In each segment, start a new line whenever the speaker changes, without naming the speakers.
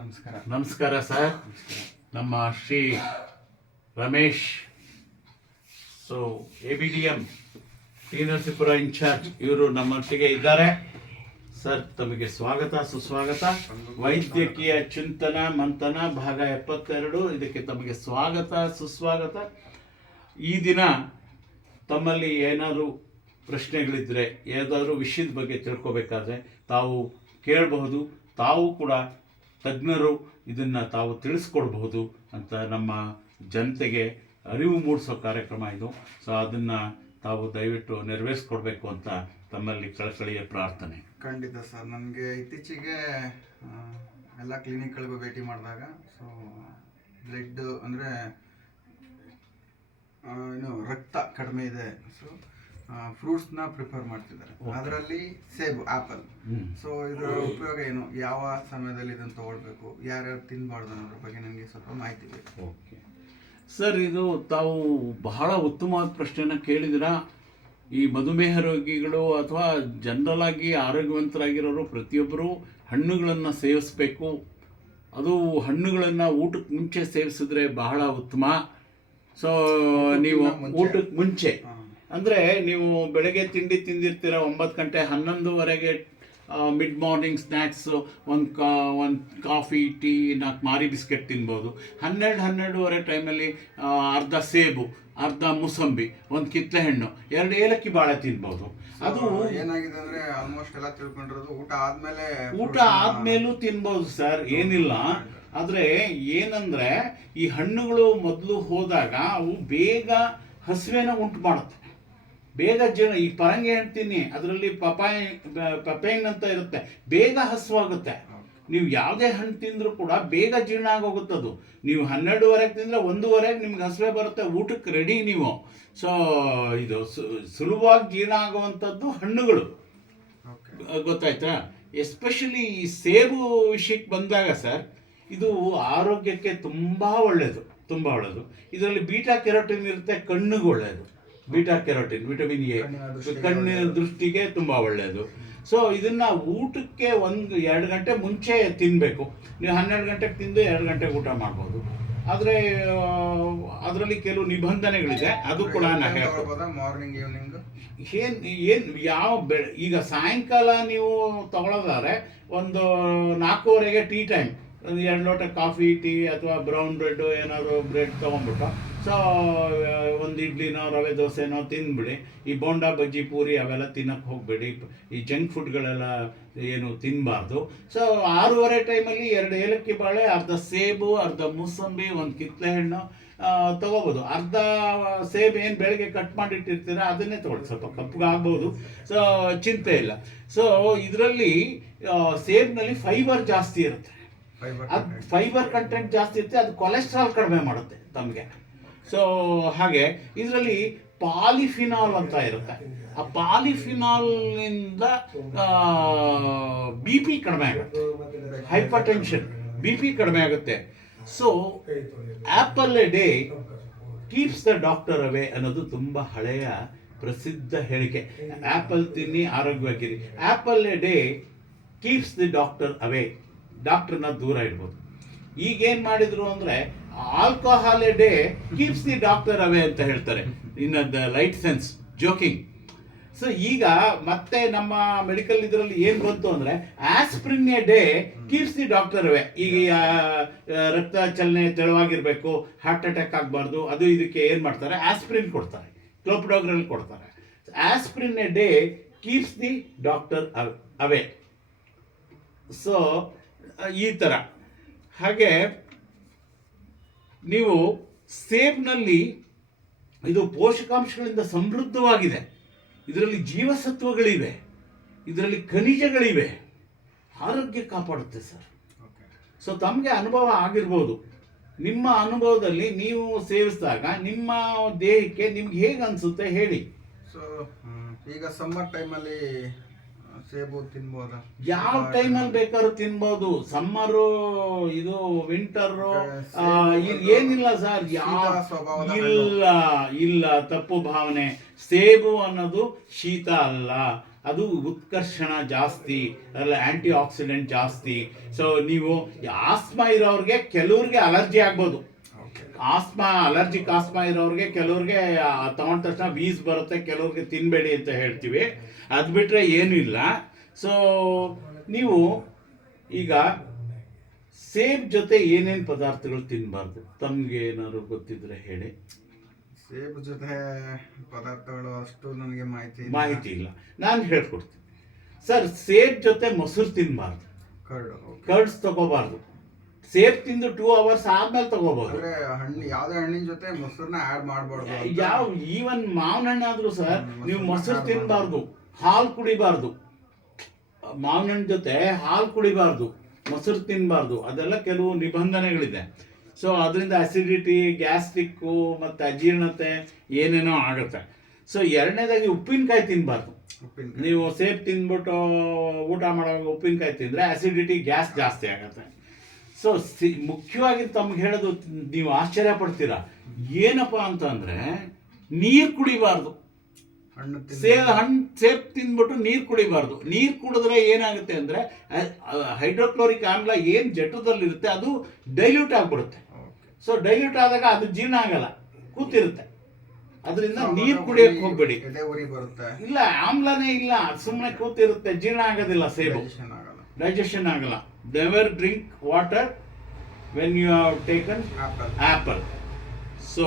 ನಮಸ್ಕಾರ.
ನಮಸ್ಕಾರ ಸರ್. ನಮ್ಮ Shri Ramesh so A B D M T Narasipura incharge ಇವರು ನಮ್ಮೊಟ್ಟಿಗೆ ಇದ್ದಾರೆ. ಸರ್ ತಮಗೆ ಸ್ವಾಗತ ಸುಸ್ವಾಗತ. ವೈದ್ಯಕೀಯ ಚಿಂತನ ಮಂಥನ ಭಾಗ ಎಪ್ಪತ್ತೆರಡು ಇದಕ್ಕೆ ತಮಗೆ ಸ್ವಾಗತ ಸುಸ್ವಾಗತ. ಈ ದಿನ ತಮ್ಮಲ್ಲಿ ಏನಾದರೂ ಪ್ರಶ್ನೆಗಳಿದ್ದರೆ ಏನಾದರೂ ವಿಷಯದ ಬಗ್ಗೆ ತಿಳ್ಕೊಬೇಕಾದ್ರೆ ತಾವು ಕೇಳಬಹುದು. ತಾವು ಕೂಡ ತಜ್ಞರು ಇದನ್ನು ತಾವು ತಿಳಿಸ್ಕೊಡ್ಬಹುದು ಅಂತ ನಮ್ಮ ಜನತೆಗೆ ಅರಿವು ಮೂಡಿಸೋ ಕಾರ್ಯಕ್ರಮ ಇದು. ಸೊ ಅದನ್ನು ತಾವು ದಯವಿಟ್ಟು ನೆರವೇರಿಸ್ಕೊಡ್ಬೇಕು ಅಂತ ತಮ್ಮಲ್ಲಿ ಕಳಕಳಿಯ ಪ್ರಾರ್ಥನೆ.
ಖಂಡಿತ ಸರ್. ನನಗೆ ಇತ್ತೀಚೆಗೆ ಎಲ್ಲ ಕ್ಲಿನಿಕ್ಗಳಿಗೂ ಭೇಟಿ ಮಾಡಿದಾಗ ಸೊ ಬ್ಲಡ್ ಅಂದರೆ ಏನು ರಕ್ತ ಕಡಿಮೆ ಇದೆ. ಸೊ ಫ್ರೂಟ್ಸ್ನ ಪ್ರಿಫರ್ ಮಾಡ್ತಿದ್ದಾರೆ. ಅದರಲ್ಲಿ ಸೇಬು ಆ್ಯಪಲ್
ಹ್ಮ್.
ಸೊ ಇದರ ಉಪಯೋಗ ಏನು? ಯಾವ ಸಮಯದಲ್ಲಿ ಇದನ್ನು ತಗೊಳ್ಬೇಕು? ಯಾರ್ಯಾರು ತಿನ್ನಬಾರ್ದು ಅನ್ನೋದ್ರ ಬಗ್ಗೆ ನನಗೆ ಸ್ವಲ್ಪ ಮಾಹಿತಿ ಬೇಕು.
ಓಕೆ ಸರ್ ಇದು ತಾವು ಬಹಳ ಉತ್ತಮವಾದ ಪ್ರಶ್ನೆನ ಕೇಳಿದಿರಾ ಈ ಮಧುಮೇಹ ರೋಗಿಗಳು ಅಥವಾ ಜನರಲ್ ಆಗಿ ಆರೋಗ್ಯವಂತರಾಗಿರೋರು ಪ್ರತಿಯೊಬ್ಬರು ಹಣ್ಣುಗಳನ್ನು ಸೇವಿಸಬೇಕು. ಅದು ಹಣ್ಣುಗಳನ್ನು ಊಟಕ್ಕೆ ಮುಂಚೆ ಸೇವಿಸಿದ್ರೆ ಬಹಳ ಉತ್ತಮ. ಸೊ ನೀವು ಊಟಕ್ಕೆ ಮುಂಚೆ. ಅಂದರೆ ನೀವು ಬೆಳಗ್ಗೆ ತಿಂಡಿ ತಿಂದಿರ್ತೀರ ಒಂಬತ್ತು ಗಂಟೆ ಹನ್ನೊಂದುವರೆಗೆ ಮಿಡ್ ಮಾರ್ನಿಂಗ್ ಸ್ನ್ಯಾಕ್ಸು ಒಂದು ಕಾ ಒಂದು ಕಾಫಿ ಟೀ ನಾಲ್ಕು ಮಾರಿ ಬಿಸ್ಕೆಟ್ ತಿನ್ಬೋದು. ಹನ್ನೆರಡು ಹನ್ನೆರಡುವರೆ ಟೈಮಲ್ಲಿ ಅರ್ಧ ಸೇಬು ಅರ್ಧ ಮುಸಂಬಿ ಒಂದು ಕಿತ್ತಳೆ ಹಣ್ಣು ಎರಡು ಏಲಕ್ಕಿ ಬಾಳೆ ತಿನ್ಬೋದು. ಅದು
ಏನಾಗಿದೆ ಅಂದ್ರೆ ಆಲ್ಮೋಸ್ಟ್ ಎಲ್ಲ ತಿಳ್ಕೊಂಡಿರೋದು. ಊಟ ಆದ್ಮೇಲೆ
ಊಟ ಆದ್ಮೇಲೂ ತಿನ್ಬೋದು ಸರ್ ಏನಿಲ್ಲ. ಆದರೆ ಏನಂದ್ರೆ ಈ ಹಣ್ಣುಗಳು ಮೊದಲು ಹೋದಾಗ ಅವು ಬೇಗ ಹಸಿವೆನ ಉಂಟು ಮಾಡುತ್ತೆ. ಬೇಗ ಜೀರ್ಣ ಈ ಪರಂಗಿ ಹಣ್ಣು ತಿನ್ನಿ ಅದರಲ್ಲಿ ಪಪಾಯ ಪಪೈನ್ ಅಂತ ಇರುತ್ತೆ ಬೇಗ ಹಸುವಾಗುತ್ತೆ. ನೀವು ಯಾವುದೇ ಹಣ್ಣು ತಿಂದರೂ ಕೂಡ ಬೇಗ ಜೀರ್ಣ ಆಗೋಗುತ್ತೆ ಅದು ನೀವು ಹನ್ನೆರಡುವರೆಗೆ ತಿಂದರೆ ಒಂದೂವರೆಗೆ ನಿಮ್ಗೆ ಹಸುವೆ ಬರುತ್ತೆ ಊಟಕ್ಕೆ ರೆಡಿ ನೀವು. ಸೊ ಇದು ಸು- ಸುಲಭವಾಗಿ ಜೀರ್ಣ ಆಗುವಂಥದ್ದು ಹಣ್ಣುಗಳು. ಗೊತ್ತಾಯ್ತಾ? ಎಸ್ಪೆಷಲಿ ಈ ಸೇಬು ವಿಷಯಕ್ಕೆ ಬಂದಾಗ ಸರ್ ಇದು ಆರೋಗ್ಯಕ್ಕೆ ತುಂಬ ಒಳ್ಳೆಯದು ತುಂಬ ಒಳ್ಳೆಯದು ಇದರಲ್ಲಿ ಬೀಟಾ ಕೆರೋಟಿನ್ ಇರುತ್ತೆ ಕಣ್ಣಿಗೆ ಒಳ್ಳೆಯದು ಬೀಟಾ ಕೆರೋಟಿನ್ ವಿಟಮಿನ್ ಎ.
ಕಣ್ಣಿನ ದೃಷ್ಟಿಗೆ
ತುಂಬ ಒಳ್ಳೆಯದು. ಸೊ ಇದನ್ನ ಊಟಕ್ಕೆ ಒಂದು ಎರಡು ಗಂಟೆ ಮುಂಚೆ ತಿನ್ನಬೇಕು ನೀವು ಹನ್ನೆರಡು ಗಂಟೆಗೆ ತಿಂದು ಎರಡು ಗಂಟೆಗೆ ಊಟ ಮಾಡ್ಬೋದು. ಆದರೆ ಅದರಲ್ಲಿ ಕೆಲವು ನಿಬಂಧನೆಗಳಿದೆ. ಅದು ಕೂಡ ನಾನು ಹೇಳ್ಬೋದು
ಮಾರ್ನಿಂಗ್ ಈವ್ನಿಂಗ್
ಏನು ಏನು ಯಾವ ಬೆ ಈಗ ಸಾಯಂಕಾಲ ನೀವು ತಗೊಳ್ಳೋದಾದ್ರೆ ಒಂದು ನಾಲ್ಕೂವರೆಗೆ ಟೀ ಟೈಮ್. ಒಂದು ಎರಡು ಲೋಟ ಕಾಫಿ, ಟೀ ಅಥವಾ ಬ್ರೌನ್ ಬ್ರೆಡ್ ಏನಾದ್ರು ಬ್ರೆಡ್ ತೊಗೊಂಡ್ಬಿಟ್ಟು, ಸೊ, ಒಂದು ಇಡ್ಲಿನೋ, ರವೆ ದೋಸೆನೋ ತಿಂದ್ಬಿಡಿ. ಈ ಬೋಂಡಾ, ಬಜ್ಜಿ, ಪೂರಿ ಅವೆಲ್ಲ ತಿನ್ನಕ್ಕೆ ಹೋಗಬೇಡಿ. ಈ ಜಂಕ್ ಫುಡ್ಗಳೆಲ್ಲ ಏನು ತಿನ್ನಬಾರ್ದು ಸೊ, ಆರೂವರೆ ಟೈಮಲ್ಲಿ ಎರಡು ಏಲಕ್ಕಿ ಬಾಳೆ, ಅರ್ಧ ಸೇಬು, ಅರ್ಧ ಮೂಸಂಬಿ, ಒಂದು ಕಿತ್ತಳೆ ಹಣ್ಣು ತಗೋಬೋದು. ಅರ್ಧ ಸೇಬು ಏನು ಬೆಳಗ್ಗೆ ಕಟ್ ಮಾಡಿಟ್ಟಿರ್ತೀರ, ಅದನ್ನೇ ತೊಗೊಳ್ಳಿ. ಸ್ವಲ್ಪ ಕಪ್ಪಗಾಗ್ಬೋದು ಸೊ, ಚಿಂತೆ ಇಲ್ಲ. ಸೊ, ಇದರಲ್ಲಿ ಸೇಬ್ನಲ್ಲಿ ಫೈಬರ್ ಜಾಸ್ತಿ ಇರುತ್ತೆ. ಅದು ಫೈಬರ್ ಕಂಟೆಂಟ್ ಜಾಸ್ತಿ ಇರುತ್ತೆ. ಅದು ಕೊಲೆಸ್ಟ್ರಾಲ್ ಕಡಿಮೆ ಮಾಡುತ್ತೆ ತಮಗೆ. ಸೊ ಹಾಗೆ ಇದರಲ್ಲಿ ಪಾಲಿಫಿನಾಲ್ ಅಂತ ಇರುತ್ತೆ. ಆ ಪಾಲಿಫಿನಾಲ್ನಿಂದ ಬಿ ಪಿ ಕಡಿಮೆ ಆಗುತ್ತೆ. ಹೈಪರ್ ಟೆನ್ಷನ್ ಬಿ ಪಿ ಕಡಿಮೆ ಆಗುತ್ತೆ. So apple a day keeps the doctor away ಅನ್ನೋದು ತುಂಬ ಹಳೆಯ ಪ್ರಸಿದ್ಧ ಹೇಳಿಕೆ. ಆ್ಯಪಲ್ ತಿನ್ನಿ ಆರೋಗ್ಯವಾಗಿರಿ. Apple a day keeps the doctor away ಡಾಕ್ಟರ್ನ ದೂರ ಇಡ್ಬೋದು. ಈಗೇನು ಮಾಡಿದ್ರು ಅಂದರೆ alcohol day keeps the doctor away ಅಂತ ಹೇಳ್ತಾರೆ. In the light sense joking so ಈಗ ಮತ್ತೆ ನಮ್ಮ ಮೆಡಿಕಲ್ ಇದರಲ್ಲಿ ಏನು ಬಂತು ಅಂದ್ರೆ aspirin day keeps the doctor away ಈಗ ರಕ್ತ ಚಲನೆ ತೆಳುವಾಗಿರ್ಬೇಕು ಹಾರ್ಟ್ ಅಟ್ಯಾಕ್ ಆಗಬಾರ್ದು, ಅದು ಇದಕ್ಕೆ ಏನು ಮಾಡ್ತಾರೆ? ಆಸ್ಪ್ರಿನ್ ಕೊಡ್ತಾರೆ. ಕ್ಲೋಪ್ಡೋಗ್ರಲ್ಲಿ ಕೊಡ್ತಾರೆ. Aspirin day keeps the doctor away so ಈ ಥರ ಹಾಗೆ ನೀವು ಸೇಬ್ನಲ್ಲಿ ಇದು ಪೋಷಕಾಂಶಗಳಿಂದ ಸಮೃದ್ಧವಾಗಿದೆ. ಇದರಲ್ಲಿ ಜೀವಸತ್ವಗಳಿವೆ. ಇದರಲ್ಲಿ ಖನಿಜಗಳಿವೆ. ಆರೋಗ್ಯ ಕಾಪಾಡುತ್ತೆ ಸರ್. ಸೊ ತಮಗೆ ಅನುಭವ ಆಗಿರ್ಬೋದು. ನಿಮ್ಮ ಅನುಭವದಲ್ಲಿ ನೀವು ಸೇವಿಸಿದಾಗ ನಿಮ್ಮ ದೇಹಕ್ಕೆ ನಿಮ್ಗೆ ಹೇಗೆ ಅನಿಸುತ್ತೆ ಹೇಳಿ.
ಸೊ ಈಗ ಸಮ್ಮರ್ ಟೈಮಲ್ಲಿ ಸೇಬು ತಿನ್ಬೋದ?
ಯಾವ ಟೈಮಲ್ಲಿ ಬೇಕಾದ್ರೂ ತಿನ್ಬೋದು. ಸಮ್ಮರು ಇದು ವಿಂಟರು ಏನಿಲ್ಲ ಸರ್ ಯಾವ ಇಲ್ಲ ಇಲ್ಲ ತಪ್ಪು ಭಾವನೆ. ಸೇಬು ಅನ್ನೋದು ಶೀತ ಅಲ್ಲ. ಅದು ಉತ್ಕರ್ಷಣ ಜಾಸ್ತಿ. ಅದರಲ್ಲಿ ಆಂಟಿ ಆಕ್ಸಿಡೆಂಟ್ ಜಾಸ್ತಿ. ಸೊ ನೀವು ಆಸ್ಮಾ ಇರೋರಿಗೆ ಕೆಲವ್ರಿಗೆ ಅಲರ್ಜಿ ಆಗ್ಬೋದು. ಆಸ್ಮಾ ಅಲರ್ಜಿಕ್ ಆಸ್ಮಾ ಇರೋರಿಗೆ ಕೆಲವ್ರಿಗೆ ತಗೊಂಡ ತಕ್ಷಣ ವೀಸ್ ಬರುತ್ತೆ ಕೆಲವ್ರಿಗೆ ತಿನ್ನಬೇಡಿ ಅಂತ ಹೇಳ್ತೀವಿ. ಅದು ಬಿಟ್ಟರೆ ಏನೂ ಇಲ್ಲ. ಸೊ ನೀವು ಈಗ ಸೇಬ್ ಜೊತೆ ಏನೇನು ಪದಾರ್ಥಗಳು ತಿನ್ನಬಾರ್ದು ತಮಗೆ ಏನಾದ್ರು ಗೊತ್ತಿದ್ರೆ ಹೇಳಿ.
ಸೇಬ್ ಜೊತೆ ಪದಾರ್ಥಗಳು ಅಷ್ಟು ನನಗೆ ಮಾಹಿತಿ.
ಮಾಹಿತಿ ಇಲ್ಲ. ನಾನು ಹೇಳ್ಕೊಡ್ತೀನಿ. ಸರ್ ಸೇಬ್ ಜೊತೆ ಮೊಸರು ತಿನ್ನಬಾರ್ದು
ಕರ್ಡು
ಕರ್ಡ್ಸ್ ತಗೋಬಾರ್ದು. ಸೇಬ್ ತಿಂದು ಟೂ ಅವರ್ಸ್ ಆದ್ಮೇಲೆ ತಗೋಬಹುದು
ಅಂದ್ರೆ ಹಣ್ಣು ಯಾವ್ದೇ ಹಣ್ಣಿನ ಜೊತೆ ಮೊಸರನ್ನ ಆಡ್ ಮಾಡಬಾರ್ದು
ಯಾವ ಈವನ್ ಮಾವಿನ ಹಣ್ಣಾದ್ರೂ ಸರ್
ಹ್ಮ್,
ನೀವು
ಮೊಸರು
ತಿನ್ನಬಾರ್ದು ಹಾಲು ಕುಡಿಬಾರ್ದು. ಮಾವಿನ ಹಣ್ಣು ಜೊತೆ ಹಾಲು ಕುಡಿಬಾರ್ದು. ಮೊಸರು ತಿನ್ನಬಾರ್ದು ಅದೆಲ್ಲ ಕೆಲವು ನಿಬಂಧನೆಗಳಿದೆ. ಸೊ ಅದರಿಂದ ಅಸಿಡಿಟಿ ಗ್ಯಾಸ್ಟ್ರಿಕ್ಕು ಮತ್ತು ಅಜೀರ್ಣತೆ ಏನೇನೋ ಆಗುತ್ತೆ. ಸೊ ಎರಡನೇದಾಗಿ ಉಪ್ಪಿನಕಾಯಿ ತಿನ್ನಬಾರ್ದು ನೀವು ಸೇಫ್ ತಿಂದ್ಬಿಟ್ಟು ಊಟ ಮಾಡೋ ಉಪ್ಪಿನಕಾಯಿ ತಿಂದರೆ ಅಸಿಡಿಟಿ ಗ್ಯಾಸ್ ಜಾಸ್ತಿ ಆಗುತ್ತೆ. ಸೊ ಸಿ ಮುಖ್ಯವಾಗಿ ತಮ್ಗೆ ಹೇಳೋದು ನೀವು ಆಶ್ಚರ್ಯ ಪಡ್ತೀರಾ? ಏನಪ್ಪ ಅಂತಂದರೆ ನೀರು ಕುಡಿಬಾರ್ದು.
ಹಣ್ಣು ಸೇ
ಸೇಬ್ ಹಣ್ಣು ಸೇಬ್ ತಿಂದ್ಬಿಟ್ಟು ನೀರು ಕುಡಿಬಾರ್ದು. ನೀರು ಕುಡಿದ್ರೆ ಏನಾಗುತ್ತೆ ಅಂದರೆ ಹೈಡ್ರೋಕ್ಲೋರಿಕ್ ಆಮ್ಲ ಏನು ಜಠರದಲ್ಲಿರುತ್ತೆ ಅದು ಡೈಲ್ಯೂಟ್ ಆಗ್ಬಿಡುತ್ತೆ. ಸೊ ಡೈಲ್ಯೂಟ್ ಆದಾಗ ಅದು ಜೀರ್ಣ ಆಗಲ್ಲ. ಕೂತಿರುತ್ತೆ. ಅದರಿಂದ ನೀರು ಕುಡಿಯೋಕೆ ಹೋಗ್ಬೇಡಿ. ಇಲ್ಲ ಆಮ್ಲನೇ ಇಲ್ಲ. ಸುಮ್ಮನೆ ಕೂತಿರುತ್ತೆ ಜೀರ್ಣ ಆಗೋದಿಲ್ಲ ಸೇಬು.
ಡೈಜೆಷನ್ ಆಗಲ್ಲ.
Never drink water when you have taken apple so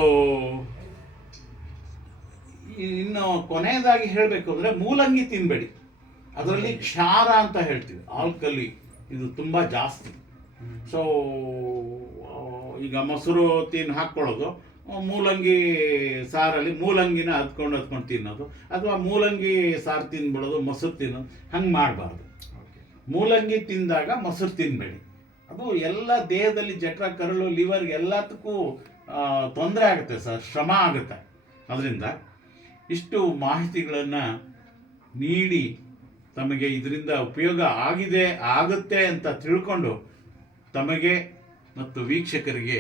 ಇನ್ನು ಕೊನೆಯದಾಗಿ ಹೇಳಬೇಕು ಅಂದರೆ ಮೂಲಂಗಿ ತಿನ್ನಬೇಡಿ ಅದರಲ್ಲಿ ಕ್ಷಾರ ಅಂತ ಹೇಳ್ತೀವಿ. ಆಲ್ಕಲಿ ಇದು ತುಂಬ ಜಾಸ್ತಿ. ಸೊ ಈಗ ಮೊಸರು ತಿನ್ ಹಾಕ್ಕೊಳ್ಳೋದು. ಮೂಲಂಗಿ ಸಾರಲ್ಲಿ ಮೂಲಂಗಿನ ಹದ್ಕೊಂಡು ಹದ್ಕೊಂಡು ತಿನ್ನೋದು. ಅಥವಾ ಮೂಲಂಗಿ ಸಾರು ತಿಂದ್ಬಿಡೋದು ಮೊಸರು ತಿನ್ನೋದು. ಹಂಗೆ ಮಾಡಬಾರ್ದು. ಮೂಲಂಗಿ ತಿಂದಾಗ ಮೊಸರು ತಿನ್ನಬೇಡಿ ಅದು ಎಲ್ಲ ದೇಹದಲ್ಲಿ ಜಠರ, ಕರಳು ಲಿವರ್ ಎಲ್ಲದಕ್ಕೂ ತೊಂದರೆ ಆಗುತ್ತೆ ಸರ್, ಶ್ರಮ ಆಗುತ್ತೆ. ಅದರಿಂದ ಇಷ್ಟು ಮಾಹಿತಿಗಳನ್ನು ನೀಡಿ ತಮಗೆ ಇದರಿಂದ ಉಪಯೋಗ ಆಗಿದೆ, ಆಗುತ್ತೆ ಅಂತ ತಿಳ್ಕೊಂಡು ತಮಗೆ ಮತ್ತು ವೀಕ್ಷಕರಿಗೆ